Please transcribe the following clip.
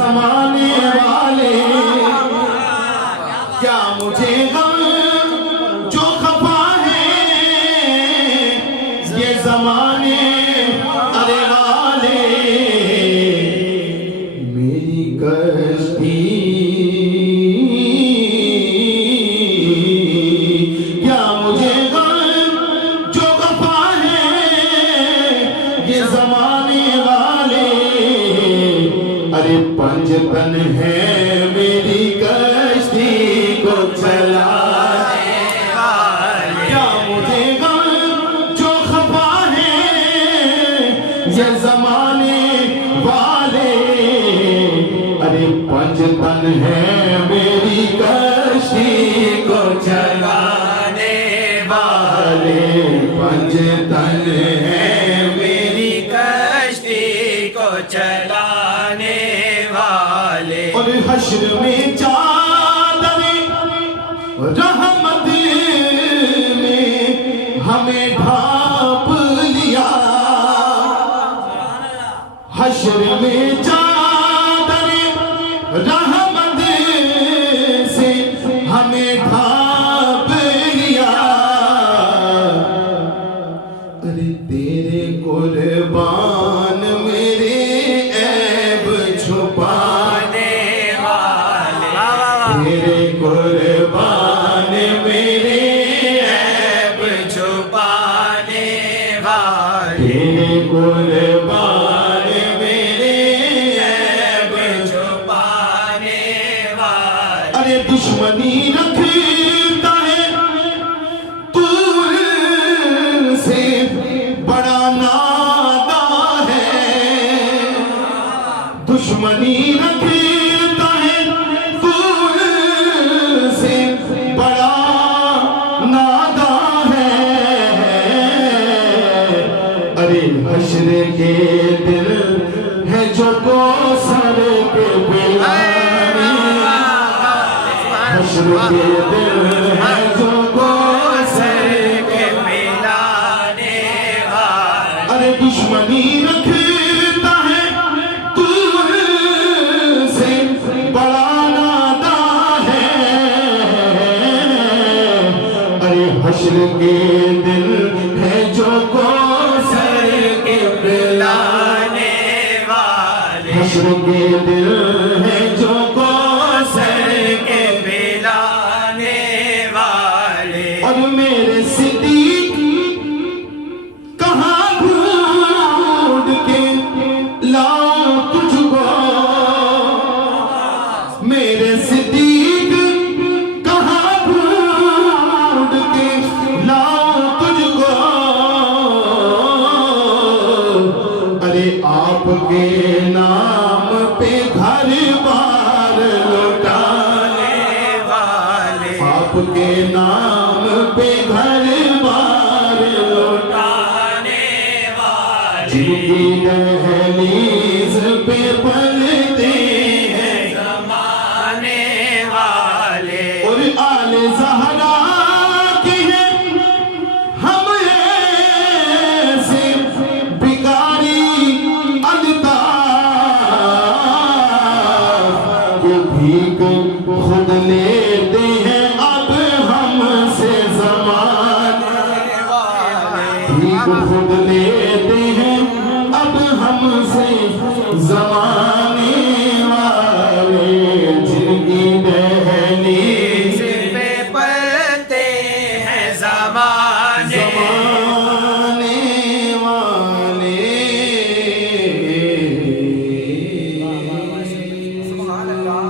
जमाने वाले, क्या मुझे गम जो खफा है ये जमाने अरे वाले, मेरी कश्ती क्या मुझे गम जो खफा है ये जमाने वाले, अरे पंजतन है मेरी कश्ती को चलाने वाले, क्या मुझे गम जो खफा है ये जमाने वाले, अरे पंजतन है मेरी कश्ती को चलाने वाले, पंजतन है मेरी कश्ती को चलाने वाले। और हश्र में चादर रहमत में हमें ढांप लिया, हश्र में चादर रहमत से हमें ढांप लिया, अरे तेरे कुर्बान मेरे ऐब छुपाने वाले, तेरे कुर्बान मेरे ऐब छुपाने वाले, तेरे कुर्बान मेरे ऐब छुपाने वाले। अरे दुश्मनी रखता है तुझसे बड़ा नादा है, दुश्मनी रखता है तुझसे बड़ा नादा है, अरे हश्र के दिल है जो कौसर के पिलाने, हश्र के दिल है जो कौसर के पिलाने वाले, अरे दुश्मनी रखता है तुझसे बड़ा नादा है, अरे हश्र के दिल है जो कौसर के पिलाने वाले, हश्र के दिल है जो कौसर के पिलाने वाले। और मेरे सिद्दीक कहाँ ढूंढ के लाऊं तुझको, मेरे सिद्दीक कहाँ ढूंढ के लाऊं तुझको, अरे आपके नाम पे घर बार लुटाने वाले, आपके नाम पे घर बार लुटाने वाले, जिनकी दहलीज पे पलते हैं जमाने वाले। और आले ज़हरा के हैं हम ऐसे बिगारी अल्ताफ, वो भीख खुद लेते हैं अब हमसे ज़माने वाले, भीख खुद लेते हैं अब हमसे ज़माने वाले, जिनकी दहलीज पे पलते हैं ज़माने वाले। सुभान अल्लाह।